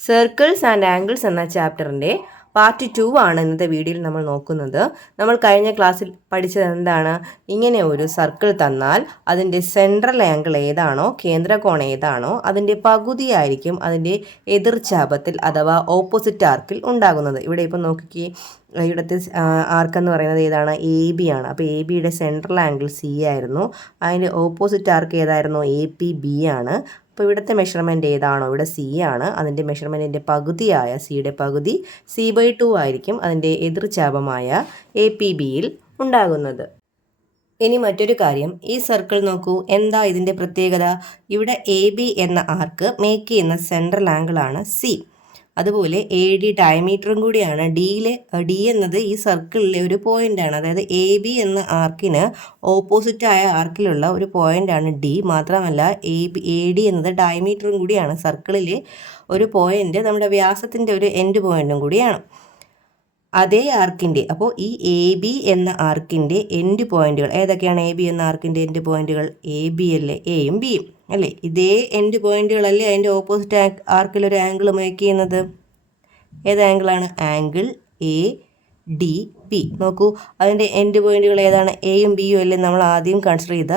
Circles and angles എന്ന ചാപ്റ്ററിൻ്റെ part 2 ആണ് ഇന്നത്തെ വീഡിയോയിൽ നമ്മൾ നോക്കുന്നത്. നമ്മൾ കഴിഞ്ഞ ക്ലാസ്സിൽ പഠിച്ചത് എന്താണ്? ഇങ്ങനെ ഒരു സർക്കിൾ തന്നാൽ അതിൻ്റെ സെൻട്രൽ ആംഗിൾ ഏതാണോ, കേന്ദ്രകോൺ ഏതാണോ, അതിൻ്റെ പകുതിയായിരിക്കും അതിൻ്റെ എതിർചാപത്തിൽ അഥവാ ഓപ്പോസിറ്റ് ആർക്കിൽ ഉണ്ടാകുന്നത്. ഇവിടെ ഇപ്പോൾ നോക്കിക്കേ, ഇവിടുത്തെ ആർക്ക് എന്ന് പറയുന്നത് ഏതാണ്? എ ബി ആണ്. അപ്പോൾ എ ബിയുടെ സെൻട്രൽ ആംഗിൾ സി ആയിരുന്നു. അതിൻ്റെ ഓപ്പോസിറ്റ് ആർക്ക് ഏതായിരുന്നു? എ പി ബി ആണ്. അപ്പോൾ ഇവിടുത്തെ മെഷർമെൻറ്റ് ഏതാണോ, ഇവിടെ സി ആണ്, അതിൻ്റെ മെഷർമെൻറ്റിൻ്റെ പകുതിയായ സിയുടെ പകുതി C/2 ആയിരിക്കും അതിൻ്റെ എതിർചാപമായ എ പി ബിയിൽ ഉണ്ടാകുന്നത്. ഇനി മറ്റൊരു കാര്യം, ഈ സർക്കിൾ നോക്കൂ, എന്താ ഇതിൻ്റെ പ്രത്യേകത? ഇവിടെ എ ബി എന്ന ആർക്ക് മേക്ക് ചെയ്യുന്ന സെൻട്രൽ ആംഗിളാണ് സി. അതുപോലെ എ ഡി ഡയമീറ്ററും കൂടിയാണ്. ഡി എന്നത് ഈ സർക്കിളിലെ ഒരു പോയിൻ്റാണ്. അതായത് എ ബി എന്ന ആർക്കിന് ഓപ്പോസിറ്റായ ആർക്കിലുള്ള ഒരു പോയിൻ്റാണ് ഡി. മാത്രമല്ല എ ഡി എന്നത് ഡയമീറ്ററും കൂടിയാണ്. സർക്കിളിലെ ഒരു പോയിൻ്റ് നമ്മുടെ വ്യാസത്തിൻ്റെ ഒരു എൻഡ് പോയിൻറ്റും കൂടിയാണ്. അതേ ആർക്കിൻ്റെ, അപ്പോൾ ഈ എ ബി എന്ന ആർക്കിൻ്റെ എൻഡ് പോയിൻറ്റുകൾ ഏതൊക്കെയാണ്? എ ബി എന്ന ആർക്കിൻ്റെ എൻഡ് പോയിൻറ്റുകൾ എ ബി അല്ലേ, എയും ബിയും അല്ലേ? ഇതേ എൻഡ് പോയിൻറ്റുകളല്ലേ അതിൻ്റെ ഓപ്പോസിറ്റ് ആർക്കിലൊരു ആംഗിൾ മേക്ക് ചെയ്യുന്നത്. ഏത് ആംഗിളാണ്? Angle A D B. നോക്കൂ, അതിൻ്റെ എൻഡ് പോയിൻറ്റുകൾ ഏതാണ്? എയും ബിയും അല്ലേ നമ്മൾ ആദ്യം കൺസിഡർ ചെയ്ത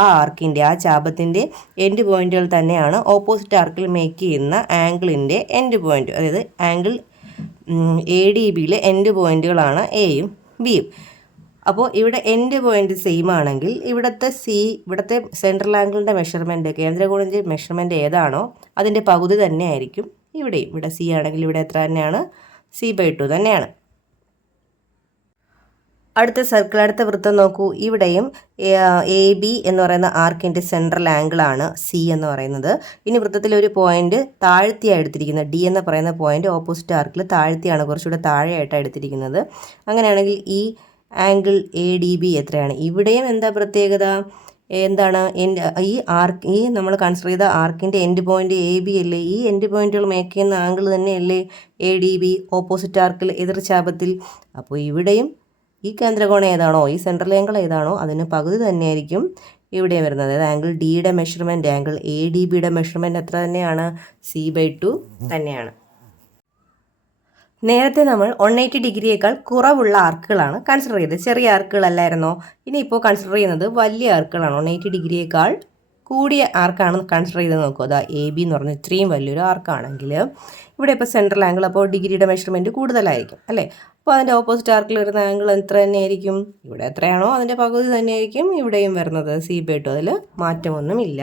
ആ ആർക്കിൻ്റെ, ആ ചാപത്തിൻ്റെ എൻഡ് പോയിൻറ്റുകൾ തന്നെയാണ് ഓപ്പോസിറ്റ് ആർക്കിൽ മേക്ക് ചെയ്യുന്ന ആംഗിളിൻ്റെ എൻഡ് പോയിൻറ്റ്. അതായത് ആംഗിൾ എ ഡി ബിയിലെ എൻഡ് പോയിൻറ്റുകളാണ് എയും ബിയും. അപ്പോൾ ഇവിടെ എൻഡ് പോയിൻറ്റ് സെയിം ആണെങ്കിൽ ഇവിടുത്തെ സെൻട്രൽ ആംഗിളിൻ്റെ മെഷർമെൻറ്റ്, കേന്ദ്രകോണിൻ്റെ മെഷർമെൻറ്റ് ഏതാണോ അതിൻ്റെ പകുതി തന്നെ ആയിരിക്കും ഇവിടെയും. ഇവിടെ സി ആണെങ്കിൽ ഇവിടെ എത്ര തന്നെയാണ്? C/2 തന്നെയാണ്. അടുത്ത വൃത്തം നോക്കൂ, ഇവിടെയും എ ബി എന്ന് പറയുന്ന ആർക്കിൻ്റെ സെൻട്രൽ ആംഗിളാണ് സി എന്ന് പറയുന്നത്. ഇനി വൃത്തത്തിലെ ഒരു പോയിന്റ് താഴ്ത്തിയാണ് എടുത്തിരിക്കുന്നത്. ഡി എന്ന് പറയുന്ന പോയിന്റ് ഓപ്പോസിറ്റ് ആർക്കിൽ താഴ്ത്തിയാണ്, കുറച്ചുകൂടെ താഴെയായിട്ടാണ് എടുത്തിരിക്കുന്നത്. അങ്ങനെയാണെങ്കിൽ ഈ ആംഗിൾ എ ഡി ബി എത്രയാണ്? ഇവിടെയും എന്താ പ്രത്യേകത? എന്താണ്? ഈ നമ്മൾ കൺസിഡർ ചെയ്ത ആർക്കിൻ്റെ എൻഡ് പോയിന്റ് എ ബി അല്ലേ? ഈ എൻഡ് പോയിന്റുകൾ മേക്ക് ചെയ്യുന്ന ആംഗിൾ തന്നെയല്ലേ എ ഡി ബി ഓപ്പോസിറ്റ് ആർക്കിൽ എതിർചാപത്തിൽ. അപ്പോൾ ഇവിടെയും ഈ കേന്ദ്രകോണം ഏതാണോ, ഈ സെൻട്രൽ ആംഗിൾ ഏതാണോ അതിന് പകുതി തന്നെയായിരിക്കും ഇവിടെ വരുന്നത്. അതായത് ആംഗിൾ ഡിയുടെ മെഷർമെൻറ്റ്, ആംഗിൾ എ ഡി ബിയുടെ മെഷർമെൻറ്റ് എത്ര തന്നെയാണ്? C/2 തന്നെയാണ്. നേരത്തെ നമ്മൾ 180 ഡിഗ്രിയേക്കാൾ കുറവുള്ള ആർക്കുകളാണ് കൺസിഡർ ചെയ്തത്. ചെറിയ ആർക്കുകളല്ലായിരുന്നോ? ഇനി ഇപ്പോൾ കൺസിഡർ ചെയ്യുന്നത് വലിയ ആർക്കുകളാണ്. 180 ഡിഗ്രിയേക്കാൾ കൂടിയ ആർക്കാണ് കൺസിഡർ ചെയ്ത് നോക്കുക. അതാ എ ബി എന്ന് പറഞ്ഞാൽ ഇത്രയും വലിയൊരു ആർക്കാണെങ്കിൽ ഇവിടെ ഇപ്പോൾ സെൻട്രൽ ആംഗിൾ, അപ്പോൾ ഡിഗ്രിയുടെ മെഷർമെൻറ്റ് കൂടുതലായിരിക്കും അല്ലേ? അപ്പോൾ അതിൻ്റെ ഓപ്പോസിറ്റ് ആർക്കിൽ വരുന്ന ആംഗിൾ എത്ര തന്നെയായിരിക്കും? ഇവിടെ എത്രയാണോ അതിൻ്റെ പകുതി തന്നെയായിരിക്കും ഇവിടെയും വരുന്നത്, C/2. അതിൽ മാറ്റമൊന്നുമില്ല.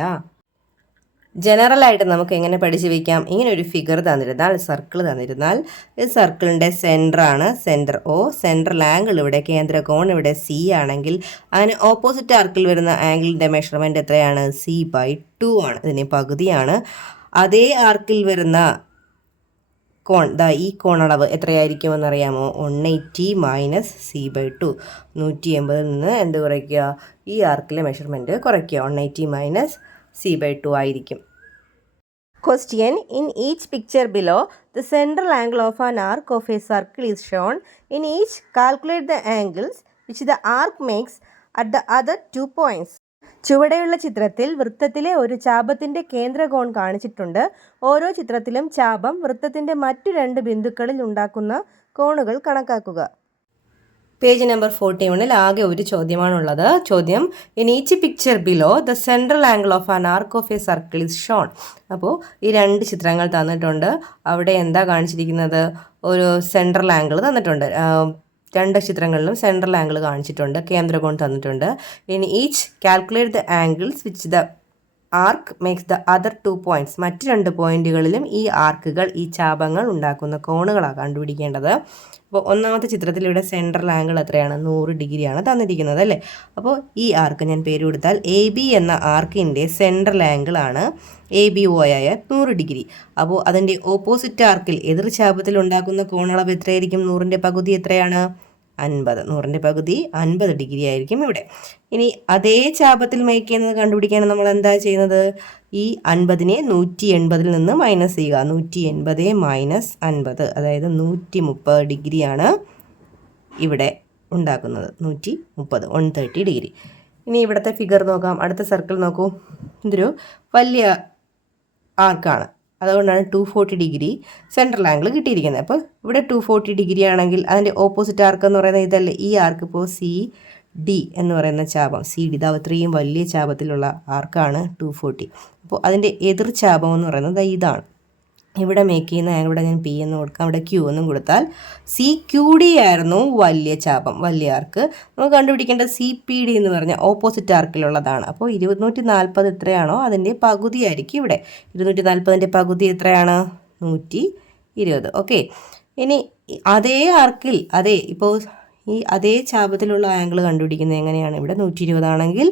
ജനറലായിട്ട് നമുക്ക് എങ്ങനെ പഠിച്ചു വയ്ക്കാം? ഇങ്ങനെ ഒരു ഫിഗർ തന്നിരുന്നാൽ, സർക്കിൾ തന്നിരുന്നാൽ, ഈ സർക്കിളിൻ്റെ സെൻറ്ററാണ് സെൻറ്റർ O, സെൻട്രൽ ആംഗിൾ ഇവിടെ, കേന്ദ്രകോൺ ഇവിടെ C ആണെങ്കിൽ അതിന് ഓപ്പോസിറ്റ് ആർക്കിൽ വരുന്ന ആംഗിളിൻ്റെ മെഷർമെൻറ്റ് എത്രയാണ്? C/2 ആണ്, ഇതിന് പകുതിയാണ്. അതേ ആർക്കിൽ വരുന്ന കോൺ, ഈ കോണളവ് എത്രയായിരിക്കുമെന്ന് അറിയാമോ? 180 മൈനസ് C/2. 180 നിന്ന് എന്ത് കുറയ്ക്കുക? ഈ ആർക്കിലെ മെഷർമെൻറ്റ് കുറയ്ക്കുക. 180 മൈനസ് C/2 ആയിരിക്കും. Question: In each picture below, the central angle of an arc of a circle is shown. In each, calculate the angles which the arc makes at the other 2 points. ചുവടെയുള്ള ചിത്രത്തിൽ വൃത്തത്തിലെ ഒരു ചാപത്തിൻ്റെ കേന്ദ്രകോൺ കാണിച്ചിട്ടുണ്ട്. ഓരോ ചിത്രത്തിലും ചാപം വൃത്തത്തിൻ്റെ മറ്റു 2 ബിന്ദുക്കളിൽ ഉണ്ടാക്കുന്ന കോണുകൾ കണക്കാക്കുക. പേജ് നമ്പർ 41 ആകെ ഒരു ചോദ്യമാണുള്ളത്. ചോദ്യം: in each picture below the central angle of an arc of a circle is shown. അപ്പോൾ ഈ 2 ചിത്രങ്ങൾ തന്നിട്ടുണ്ട്. അവിടെ എന്താ കാണിച്ചിരിക്കുന്നത്? ഒരു സെൻട്രൽ ആംഗിൾ തന്നിട്ടുണ്ട്. 2 ചിത്രങ്ങളിലും സെൻട്രൽ ആംഗിൾ കാണിച്ചിട്ടുണ്ട്, കേന്ദ്രകോൺ തന്നിട്ടുണ്ട്. In each calculate the angles which the arc makes the other 2 points. മറ്റ് 2 പോയിൻറ്റുകളിലും ഈ ആർക്കുകൾ, ഈ ചാപങ്ങൾ ഉണ്ടാക്കുന്ന കോണുകളാണ് കണ്ടുപിടിക്കേണ്ടത്. അപ്പോൾ ഒന്നാമത്തെ ചിത്രത്തിൽ ഇവിടെ സെൻട്രൽ ആംഗിൾ എത്രയാണ്? 100 ഡിഗ്രിയാണ് തന്നിരിക്കുന്നത് അല്ലേ? അപ്പോൾ ഈ ആർക്ക് ഞാൻ പേര് കൊടുത്താൽ എ ബി എന്ന ആർക്കിൻ്റെ സെൻട്രൽ ആംഗിളാണ് ABO ആയ 100 ഡിഗ്രി. അപ്പോൾ അതിൻ്റെ ഓപ്പോസിറ്റ് ആർക്കിൽ എതിർചാപത്തിൽ ഉണ്ടാക്കുന്ന കോണളവ് എത്രയായിരിക്കും? 100ൻ്റെ പകുതി എത്രയാണ്? 50. 100ൻ്റെ പകുതി 50 ഡിഗ്രി ആയിരിക്കും ഇവിടെ. ഇനി അതേ ചാപത്തിൽ മേക്ക് ചെയ്യുന്നത് കണ്ടുപിടിക്കാൻ നമ്മൾ എന്താ ചെയ്യുന്നത്? ഈ 50നെ 180 നിന്ന് മൈനസ് ചെയ്യുക. 180 മൈനസ് 50, അതായത് 130 ഡിഗ്രിയാണ് ഇവിടെ ഉണ്ടാക്കുന്നത്. 130, 130 ഡിഗ്രി. ഇനി ഇവിടുത്തെ ഫിഗർ നോക്കാം. അടുത്ത സർക്കിൾ നോക്കൂ. ഇതൊരു വലിയ ആർക്കാണ് അതുകൊണ്ടാണ് 240 ഡിഗ്രി സെൻട്രൽ ആംഗിൾ കിട്ടിയിരിക്കുന്നത്. അപ്പോൾ ഇവിടെ 240 ഡിഗ്രി ആണെങ്കിൽ അതിൻ്റെ ഓപ്പോസിറ്റ് ആർക്ക് എന്ന് പറയുന്നത് ഇതല്ലേ, ഈ ആർക്ക്. ഇപ്പോൾ CD എന്ന് പറയുന്ന ചാപം, CD ഇത് അത്രയും വലിയ ചാപത്തിലുള്ള ആർക്കാണ് 240. അപ്പോൾ അതിൻ്റെ എതിർ ചാപം എന്ന് പറയുന്നത് ഇതാണ്. ഇവിടെ മേക്ക് ചെയ്യുന്ന ആംഗിൾ ഇവിടെ ഞാൻ P എന്ന് കൊടുക്കാം, ഇവിടെ Q എന്നും കൊടുത്താൽ CQD ആയിരുന്നു വലിയ ചാപം, വലിയ ആർക്ക്. നമുക്ക് കണ്ടുപിടിക്കേണ്ടത് CPD എന്ന് പറഞ്ഞാൽ ഓപ്പോസിറ്റ് ആർക്കിലുള്ളതാണ്. അപ്പോൾ 240 എത്രയാണോ അതിൻ്റെ പകുതിയായിരിക്കും ഇവിടെ. 240ൻ്റെ പകുതി എത്രയാണ്? 120. ഓക്കെ, ഇനി അതേ ആർക്കിൽ ഇപ്പോൾ ഈ അതേ ചാപത്തിലുള്ള ആംഗിൾ കണ്ടുപിടിക്കുന്നത് എങ്ങനെയാണ്? ഇവിടെ 120 ആണെങ്കിൽ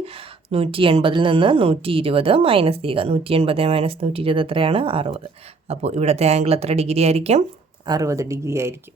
180 നിന്ന് 120 മൈനസ് ചെയ്യുക. 180 മൈനസ് 120 എത്രയാണ്? 60. അപ്പോൾ ഇവിടുത്തെ ആംഗിൾ എത്ര ഡിഗ്രി ആയിരിക്കും? 60 ഡിഗ്രി ആയിരിക്കും.